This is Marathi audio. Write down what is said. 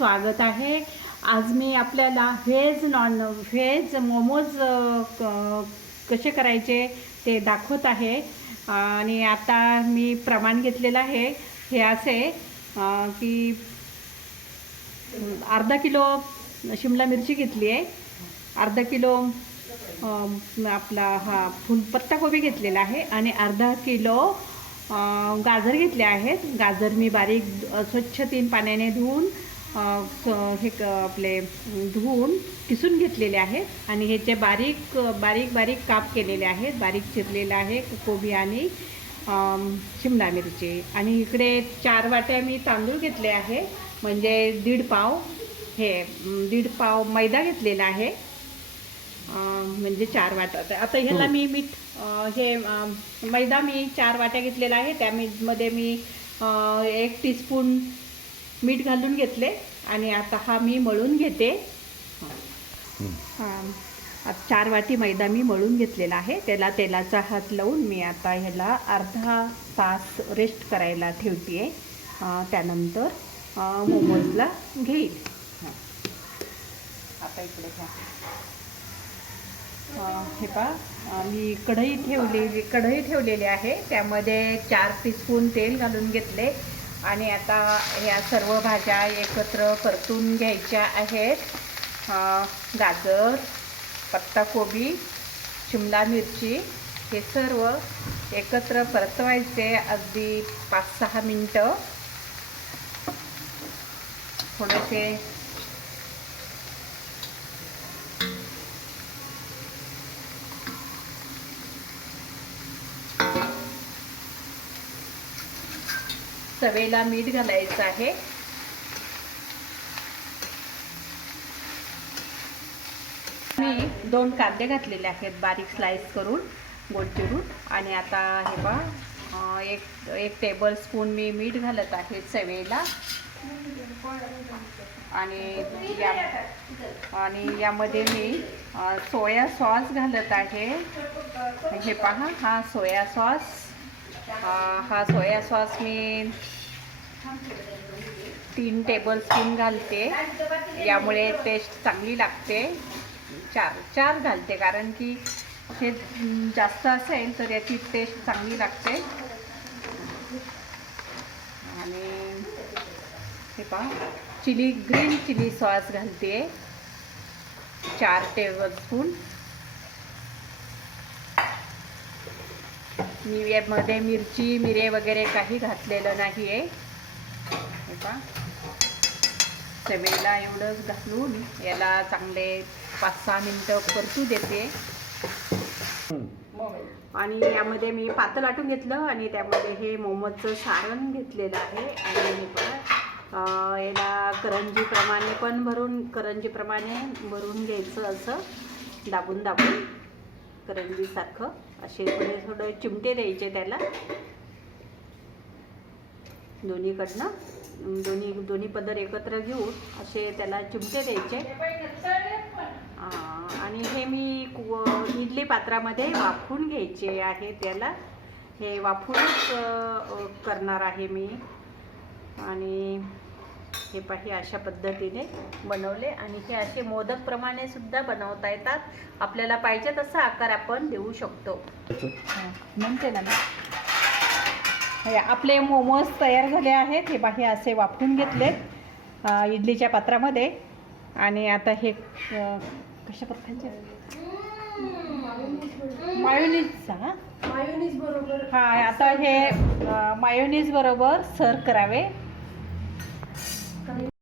स्वागत आहे। आज मी आपल्याला व्हेज मोमोज कसे करायचे ते दाखवत आहे। आणि आता मी प्रमाण घेतलेलं आहे हे असे की अर्धा किलो शिमला मिरची घेतली आहे, अर्धा किलो आपला पत्ताकोबी घेतलेला आहे आणि अर्धा किलो गाजर घेतले आहेत। गाजर मी बारीक स्वच्छ 3 पाण्याने धुवून धुवून किसून घेतलेले आहेत आणि ह्याचे बारीक बारीक बारीक काप केलेले आहेत। बारीक चिरलेला आहे कोबी आणि शिमला मिरची। आणि इकडे 4 वाट्या मी तांदूळ घेतले आहे, म्हणजे 1.5 पाव, हे 1.5 पाव मैदा घेतलेला आहे, म्हणजे 4 वाट्या। आता ह्याला मी मीठ मैदा मी 4 वाट्या घेतलेला आहे, त्यामध्ये मी 1 टीस्पून मीठ घालून घेतले आणि आता हा मी मळून घेते। 4 वाटी मैदा मी मळून घेतलेला आहे, त्याला तेलाचा हात लावून मी आता ह्याला अर्धा तास रेस्ट करायला ठेवते। त्यानंतर मोमोजला घेईल। आता इकडे घ्या, हे पहा मी कढई ठेवलेली आहे, त्यामध्ये 4 टीस्पून तेल घालून घेतले आणि आता ह्या सर्व भाज्या एकत्र परतून घ्यायच्या आहेत। गाजर, पत्ताकोबी, शिमला मिरची हे सर्व एकत्र परतवायचे अगदी 5-6 मिनटं। थोडेसे चवेला मीठ घालायचं आहे। मी 2 कांदे घातलेले आहेत बारीक स्लाइस करून, गोल चिरून। आणि आता हे पहा एक टेबलस्पून मी मीठ घालत आहे चवेला आणि यामध्ये मी सोया सॉस घालत आहे। हे पहा हा सोया सॉस मी 3 टेबलस्पून घालते, यामुळे टेस्ट चांगली लागते। 4 घालते, कारण की हे जास्त असेल तर याची टेस्ट चांगली लागते। आणि हे पहा ग्रीन चिली सॉस घालते 4 टेबलस्पून। मी यामध्ये मिरची मिरे वगैरे काही घातलेलं नाही आहे। हे पहा चवेला एवढंच घालून याला चांगले 5-6 मिनटं परतू देते। आणि यामध्ये मी पातळ लाटून घेतलं आणि त्यामध्ये हे मोमोजचं सारण घेतलेलं आहे। आणि हे पहा याला करंजीप्रमाणे भरून घ्यायचं, असं दाबून करंजीसारखं असे थोडे चिमटे द्यायचे त्याला दोन्ही पदर एकत्र घेऊन असे त्याला चिमटे द्यायचे। आणि हे मी इडली पात्रामध्ये वाफवून घ्यायचे आहे, त्याला हे वाफवूनच करणार आहे मी। आणि हे पाही अशा पद्धतीने बनवले आणि हे असे मोदक प्रमाणे सुद्धा बनवता येतात। आपल्याला पाहिजे तसा आकार आपण देऊ शकतो। म्हणते ना मी, आपले मोमोज तयार झाले आहेत। हे पाही असे वाफवून घेतलेत इडलीच्या पात्रामध्ये। आणि आता हे कशा प्रकारचे मायोनीज बरोबर, आता हे मायोनीज बरोबर सर्व करावे।